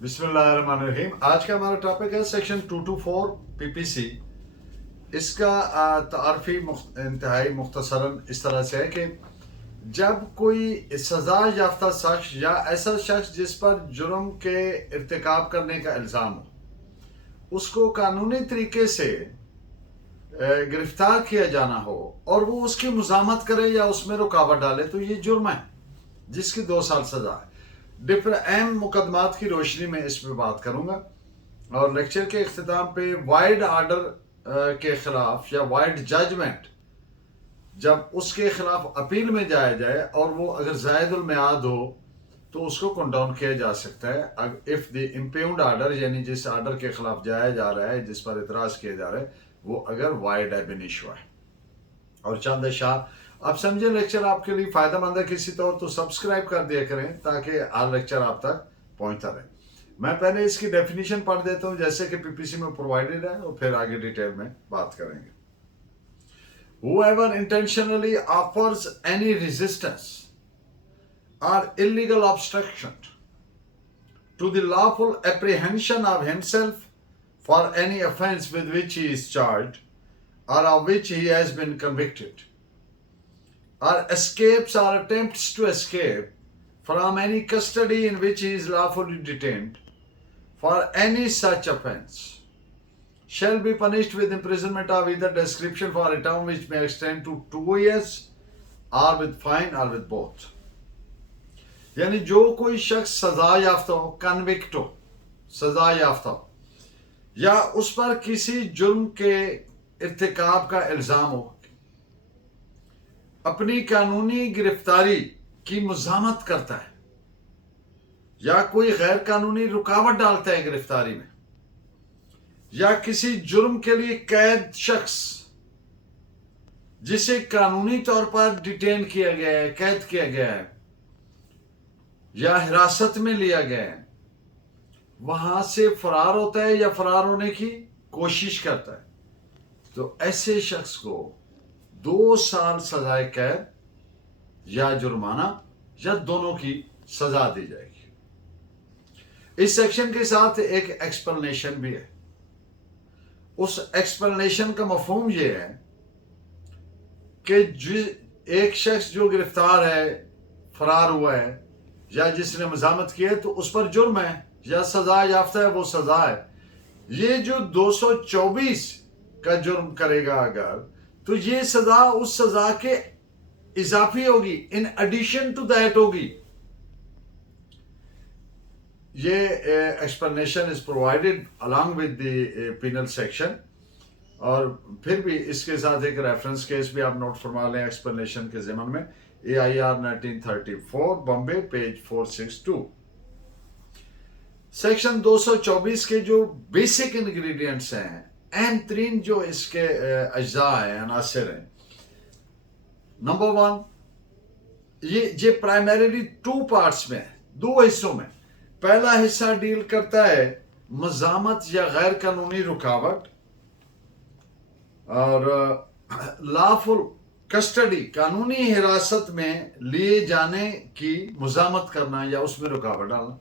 بسم اللہ الرحمن الرحیم. آج کا ہمارا ٹاپک ہے سیکشن 224 PPC. اس کا تعارفی انتہائی مختصراً اس طرح سے ہے کہ جب کوئی سزا یافتہ شخص یا ایسا شخص جس پر جرم کے ارتکاب کرنے کا الزام ہو اس کو قانونی طریقے سے گرفتار کیا جانا ہو اور وہ اس کی مزاحمت کرے یا اس میں رکاوٹ ڈالے تو یہ جرم ہے جس کی 2 سال سزا ہے. اہم مقدمات کی روشنی میں اس پہ بات کروں گا اور لیکچر کے اختتام پہ وائڈ آرڈر کے خلاف یا وائڈ ججمنٹ جب اس کے خلاف اپیل میں جایا جائے اور وہ اگر زائد المیعاد ہو تو اس کو کنڈاؤن کیا جا سکتا ہے. اف دی امپیونڈ آرڈر یعنی جس آرڈر کے خلاف جایا جا رہا ہے جس پر اعتراض کیا جا رہا ہے وہ اگر وائڈ ایبینیشو ہے. اور چند اشارہ آپ سمجھیں لیکچر آپ کے لیے فائدہ مند ہے کسی طور تو سبسکرائب کر دیا کریں تاکہ ہر لیکچر آپ تک پہنچتا رہے. میں پہلے اس کی ڈیفینیشن پڑھ دیتا ہوں جیسے کہ PPC میں پرووائڈڈ ہے اور پھر آگے ڈیٹیل میں بات کریں گے. Whoever intentionally offers any resistance or illegal obstruction to the lawful apprehension of himself for any offense with which he is charged or of which he has been convicted, or escapes or attempts to escape from any custody in which he is lawfully detained for any such offense, shall be punished with imprisonment of either description for a term which may extend to 2 years or with fine or with both. یعنی جو کوئی شخص سزا یافتہ ہو convict ہو سزا یافتہ ہو یا اس پر کسی جرم کے ارتکاب کا الزام ہو اپنی قانونی گرفتاری کی مزاحمت کرتا ہے یا کوئی غیر قانونی رکاوٹ ڈالتا ہے گرفتاری میں یا کسی جرم کے لیے قید شخص جسے قانونی طور پر ڈیٹین کیا گیا ہے قید کیا گیا ہے یا حراست میں لیا گیا ہے وہاں سے فرار ہوتا ہے یا فرار ہونے کی کوشش کرتا ہے تو ایسے شخص کو 2 سال سزائے قید یا جرمانہ یا دونوں کی سزا دی جائے گی. اس سیکشن کے ساتھ ایک ایکسپلینیشن بھی ہے. اس ایکسپلینیشن کا مفہوم یہ ہے کہ ایک شخص جو گرفتار ہے فرار ہوا ہے یا جس نے مزاحمت کی ہے تو اس پر جرم ہے یا سزا یافتہ ہے وہ سزا ہے. یہ جو 224 کا جرم کرے گا اگر تو یہ سزا اس سزا کے اضافی ہوگی ان ایڈیشن ٹو دیٹ ہوگی. یہ explanation is provided along with the penal section اور پھر بھی اس کے ساتھ ایک ریفرنس کیس بھی آپ نوٹ فرما لیں ایکسپلینیشن کے ضمن میں AIR 1934 بمبے پیج 462. سیکشن 224 کے جو بیسک انگریڈینٹس ہیں اہم ترین جو اس کے اجزاء ہیں عناصر ہیں. نمبر 1 یہ پرائمریلی 2 پارٹس میں ہے 2 حصوں میں. پہلا حصہ ڈیل کرتا ہے مزاحمت یا غیر قانونی رکاوٹ اور لافل کسٹڈی قانونی حراست میں لیے جانے کی مزاحمت کرنا یا اس میں رکاوٹ ڈالنا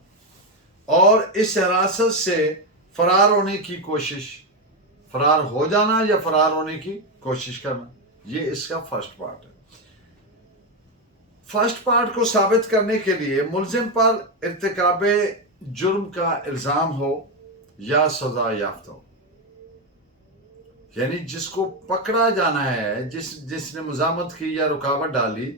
اور اس حراست سے فرار ہونے کی کوشش فرار ہو جانا یا فرار ہونے کی کوشش کرنا. یہ اس کا فرسٹ پارٹ ہے. فرسٹ پارٹ کو ثابت کرنے کے لیے ملزم پر ارتکاب جرم کا الزام ہو یا سزا یافتہ ہو یعنی جس کو پکڑا جانا ہے جس نے مزاحمت کی یا رکاوٹ ڈالی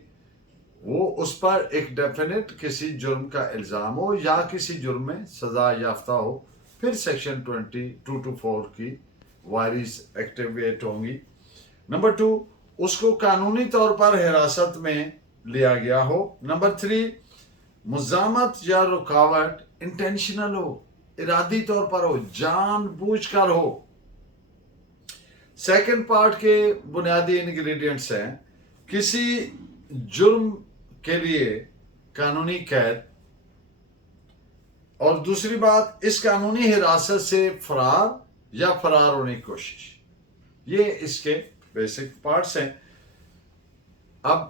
وہ اس پر ایک ڈیفینٹ کسی جرم کا الزام ہو یا کسی جرم میں سزا یافتہ ہو پھر سیکشن 224 کی وائریز ایکٹیویٹ ہوں گی. نمبر 2 اس کو قانونی طور پر حراست میں لیا گیا ہو. نمبر 3 مزاحمت یا رکاوٹ انٹینشنل ہو ارادی طور پر ہو جان بوجھ کر ہو. سیکنڈ پارٹ کے بنیادی انگریڈینٹس ہیں کسی جرم کے لیے قانونی قید اور دوسری بات اس قانونی حراست سے فرار یا فرار ہونے کی کوشش. یہ اس کے بیسک پارٹس ہیں. اب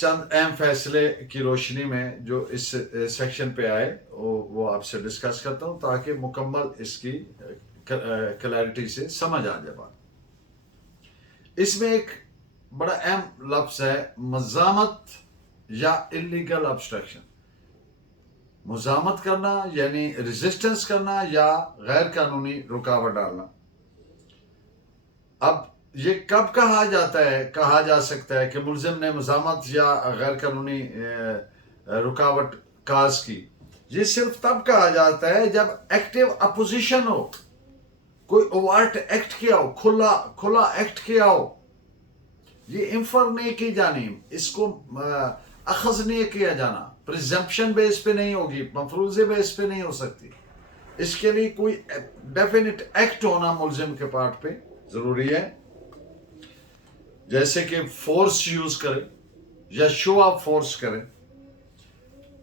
चंद अहम फैसले की रोशनी में जो इस सेक्शन पे आए वो आपसे डिस्कस करता हूँ ताकि मुकम्मल इसकी क्लैरिटी से समझ आ जाए बात। इसमें एक बड़ा अहम लफ्ज है मज़ामत या इलीगल ऑब्स्ट्रक्शन। मुज़ामत करना यानी रेजिस्टेंस करना या गैर कानूनी रुकावट डालना। अब ये कब कहा जा सकता है कि मुलजिम ने मुज़ामत या गैर कानूनी रुकावट काज की? ये सिर्फ तब कहा जाता है जब एक्टिव अपोजिशन हो, कोई ओवर्ट एक्ट किया हो, खुला एक्ट किया हो। ये इंफर नहीं की जानी, इसको अखज़ नहीं किया जाना, प्रिजम्पशन बेस पे नहीं होगी, मफरूज़े बेस पे नहीं हो सकती। इसके लिए कोई डेफिनेट एक्ट होना मुलजिम के पार्ट पे जरूरी है, जैसे कि फोर्स यूज करें या शो ऑफ फोर्स करें।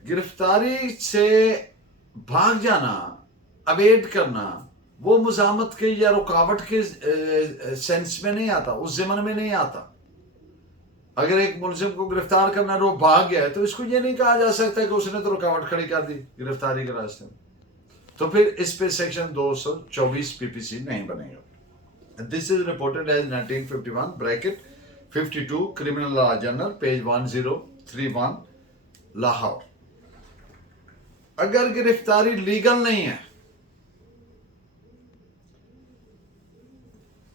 गिरफ्तारी से भाग जाना, अवेड करना, वो मुज़ामत के या रुकावट के सेंस में नहीं आता, उस ज़मन में नहीं आता। अगर एक मुलजिम को गिरफ्तार करना और वो भाग गया है तो इसको ये नहीं कहा जा सकता कि उसने तो रुकावट खड़ी कर दी गिरफ्तारी के रास्ते में, तो फिर इस पे सेक्शन 224 पीपीसी नहीं बनेगा। This is reported as 1951 bracket 52 criminal law journal page 1031 Lahore. अगर गिरफ्तारी लीगल नहीं है,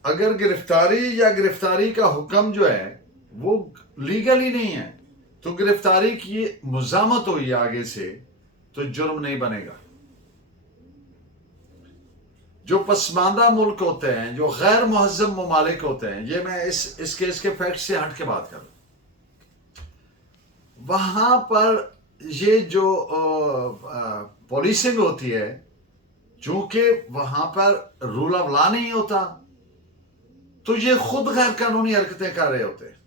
अगर गिरफ्तारी या गिरफ्तारी का हुक्म जो है वो लीगल ही नहीं है, तो गिरफ्तारी की मुज़ामत हुई आगे से तो जुर्म नहीं बनेगा। जो पसमानदा मुल्क होते हैं, जो गैर मुहज़्ज़म ममालिक होते हैं, ये मैं इस केस के फैक्ट से हट के बात करूं, वहां पर ये जो पुलिसिंग होती है, चूंकि वहां पर रूल ऑफ लॉ नहीं होता, तो ये खुद गैर कानूनी हरकतें कर रहे होते हैं।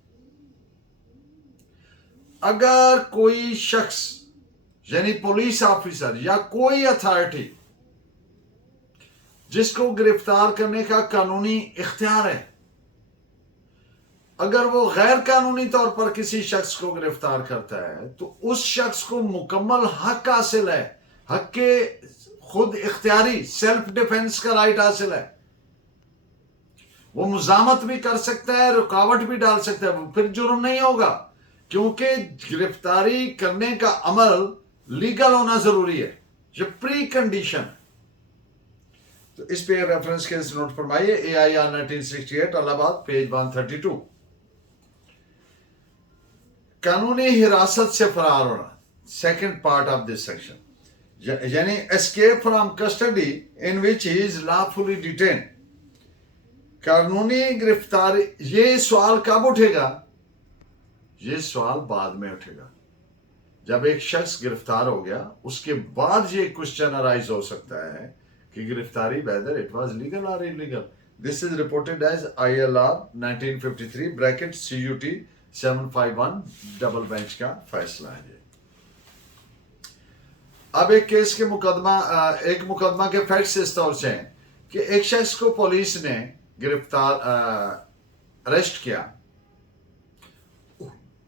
अगर कोई शख्स यानी पुलिस ऑफिसर या कोई अथॉरिटी जिसको गिरफ्तार करने का कानूनी इख्तियार है, अगर वो गैर कानूनी तौर पर किसी शख्स को गिरफ्तार करता है तो उस शख्स को मुकम्मल हक हासिल है, हक के खुद इख्तियारी सेल्फ डिफेंस का राइट हासिल है। वो मुज़ामत भी कर सकता है, रुकावट भी डाल सकता है, फिर जुर्म नहीं होगा, क्योंकि गिरफ्तारी करने का अमल लीगल होना जरूरी है, ये प्री कंडीशन। तो इस पे रेफरेंस केस नोट फरमाइए, AIR 1968 इलाहाबाद पेज 132। कानूनी हिरासत से फरार होना, second part of this section, यानी escape from custody in which he is lawfully detain. कानूनी गिरफ्तारी, ये सवाल कब उठेगा? ये सवाल बाद में उठेगा जब एक शख्स गिरफ्तार हो गया, उसके बाद ये क्वेश्चन अराइज हो सकता है कि गिरफ्तारी वेदर इट वाज लीगल और illegal. This is reported as ILR 1953 bracket CUT 751 double bench का फैसला है। अब एक केस के मुकदमा के फैक्ट्स इस तौर से हैं कि एक शख्स को पुलिस ने अरेस्ट किया,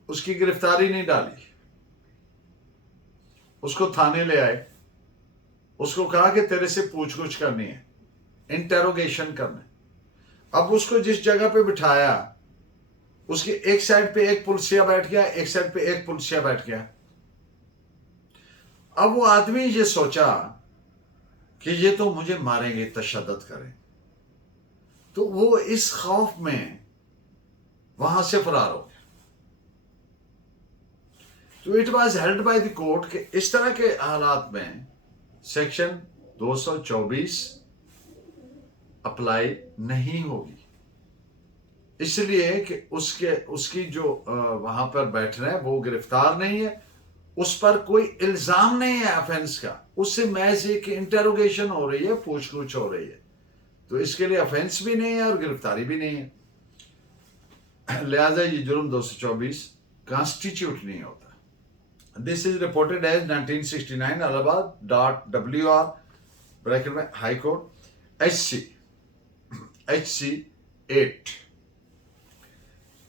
उसकी गिरफ्तारी नहीं डाली, उसको थाने ले आए, उसको कहा कि तेरे से पूछगछ करनी है, इंटेरोगेशन करना है। अब उसको जिस जगह पे बिठाया, उसकी एक साइड पे एक पुलिसिया बैठ गया, एक साइड पे एक पुलिसिया बैठ गया। अब वो आदमी ये सोचा कि ये तो मुझे मारेंगे, तशद्दुद करें, तो वो इस खौफ में वहां से फरार हो गया। तो it was held by the court कि इस तरह के हालात में सेक्शन 224 अप्लाई नहीं होगी, इसलिए कि उसकी जो वहां पर बैठ रहे हैं वो गिरफ्तार नहीं है, उस पर कोई इल्जाम नहीं है ऑफेंस का, उससे महज एक इंटेरोगेशन हो रही है, पूछगछ हो रही है, तो इसके लिए ऑफेंस भी नहीं है और गिरफ्तारी भी नहीं है, लिहाजा ये जुर्म 224 कॉन्स्टिट्यूट नहीं होता। This is reported as 1969 Allahabad .WR bracket में हाई कोर्ट HC 8।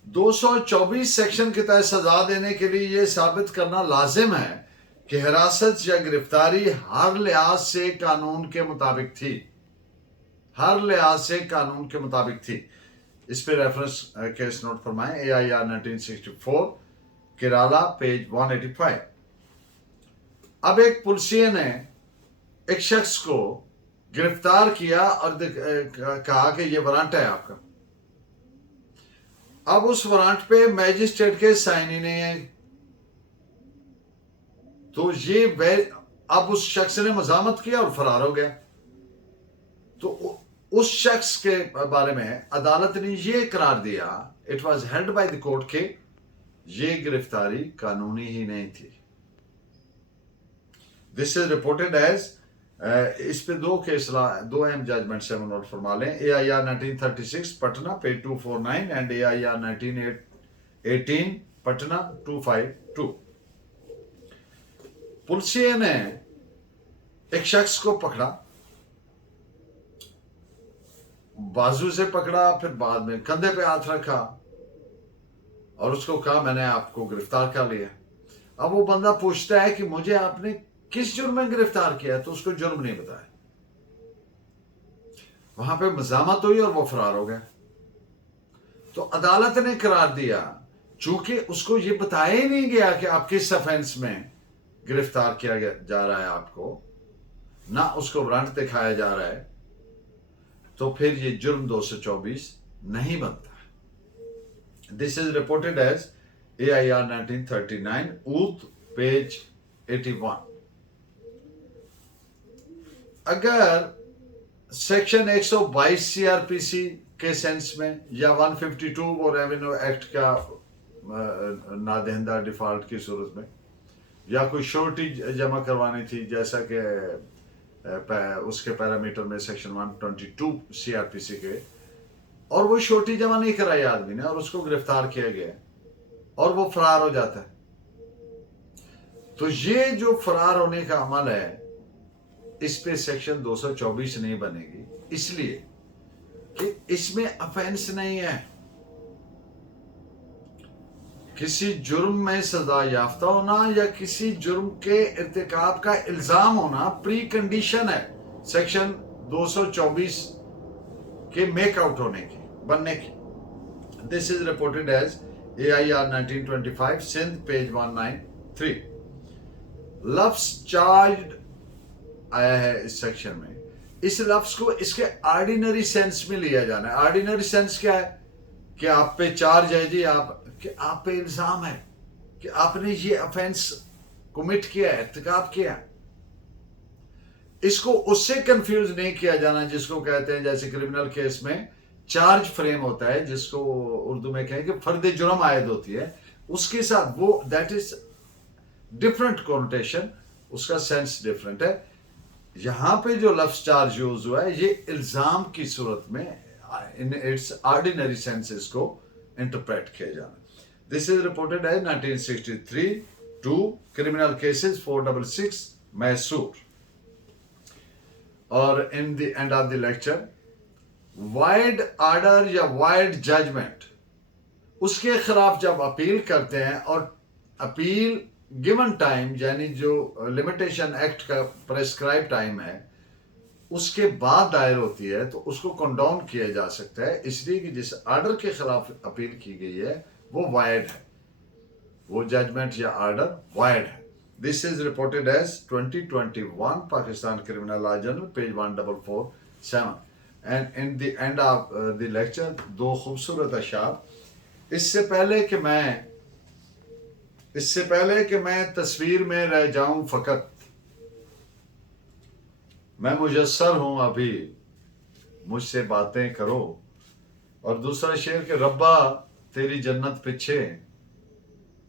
224 सेक्शन के तहत सजा देने के लिए यह साबित करना लाजिम है कि हिरासत या गिरफ्तारी हर लिहाज से कानून के मुताबिक थी, हर लिहाज से कानून के मुताबिक थी। इस पे रेफरेंस केस नोट फरमाएं, AIR 1964 केराला पेज 185। अब एक पुलिसिया ने एक शख्स को गिरफ्तार किया और कहा कि ये वारंट है आपका। अब उस वारंट पे मैजिस्ट्रेट के साइन ही नहीं है, तो ये अब उस शख्स ने मजामत किया और फरार हो गया। तो उस शख्स के बारे में अदालत ने ये करार दिया, it was held by the court, के ये गिरफ्तारी कानूनी ही नहीं थी। दिस इज रिपोर्टेड एज, इस पे दो अहम जजमेंट से नोट फरमा लें। AIR 1936 Patna page 249 and AIR 1918 Patna 252। पुलिसिया ने एक शख्स को पकड़ा, बाजू से पकड़ा, फिर बाद में कंधे पे हाथ रखा और उसको कहा मैंने आपको गिरफ्तार कर लिया। अब वो बंदा पूछता है कि मुझे आपने किस जुर्म में गिरफ्तार किया, तो उसको जुर्म नहीं बताया। वहां पे मजामत हुई और वो फरार हो गया। तो अदालत ने करार दिया, चूंकि उसको ये बताया ही नहीं गया कि आप किस ऑफेंस में गिरफ्तार किया जा रहा है, आपको ना उसको वारंट दिखाया जा रहा है, तो फिर ये जुर्म 224 नहीं बनता। This is reported as AIR 1939 ऊत पेज 81। अगर सेक्शन 122 CRPC के सेंस में या 152 और रेवेन्यू एक्ट का नादहिंदा डिफॉल्ट की सूरत में, या कोई श्योरिटी जमा करवानी थी जैसा कि उसके पैरामीटर में सेक्शन 122 CRPC के, और वो श्योरिटी जमा नहीं कराई आदमी ने और उसको गिरफ्तार किया गया और वो फरार हो जाता है, तो ये जो फरार होने का अमल है इस पे सेक्शन 224 नहीं बनेगी, इसलिए कि इसमें ऑफेंस नहीं है। किसी जुर्म में सजा याफ्ता होना या किसी जुर्म के इर्तिकाब का इल्जाम होना प्री कंडीशन है सेक्शन 224 के मेक आउट होने की, बनने की। This is reported as AIR 1925 Sindh page 193। लफ्ज चार्ज आया है इस सेक्शन में। इस लफ्ज को इसके ऑर्डिनरी सेंस में लिया जाना है। ऑर्डिनरी सेंस क्या है कि आप पे चार्ज है जी, आप पे इल्जाम है कि आपने ये ऑफेंस कमिट किया है, इर्तिकाब किया। इसको उससे कंफ्यूज नहीं किया जाना जिसको कहते हैं, जैसे क्रिमिनल केस में चार्ज फ्रेम होता है जिसको उर्दू में कहें कि फर्द जुर्म आयद होती है, उसके साथ वो दैट इज डिफरेंट कोनोटेशन, उसका सेंस डिफरेंट है। यहां पे जो लफ्ज चार्ज यूज हुआ है ये इल्जाम की सूरत में इन इट्स ऑर्डिनरी सेंस इसको इंटरप्रेट किया जाना। दिस इज रिपोर्टेड है 1963 टू क्रिमिनल केसेस 466 मैसूर। और इन the end of the lecture, wide order या वाइड जजमेंट, उसके खिलाफ जब अपील करते हैं और अपील गिवन टाइम यानी जो लिमिटेशन एक्ट का प्रेस्क्राइब टाइम है उसके बाद दायर होती है तो उसको कंडाउन किया जा सकता है, इसलिए कि जिस ऑर्डर के खिलाफ अपील की गई है वो वाइड है, वो जजमेंट या ऑर्डर वाइड है। This is reported as 2021 Pakistan criminal law journal page 1447। And in the end of the lecture दो खूबसूरत अशार। इससे पहले कि मैं तस्वीर में रह जाऊं फकत, मैं मुयस्सर हूं अभी, मुझसे बातें करो। और दूसरा शेर के रब्बा तेरी जन्नत पीछे,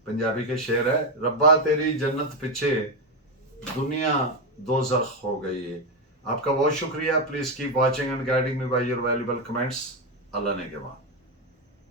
पंजाबी के शेर है, रब्बा तेरी जन्नत पीछे दुनिया दोज़ख हो गई है। आपका बहुत शुक्रिया। Please keep watching and guiding me by your valuable comments. Allah ने के बाद।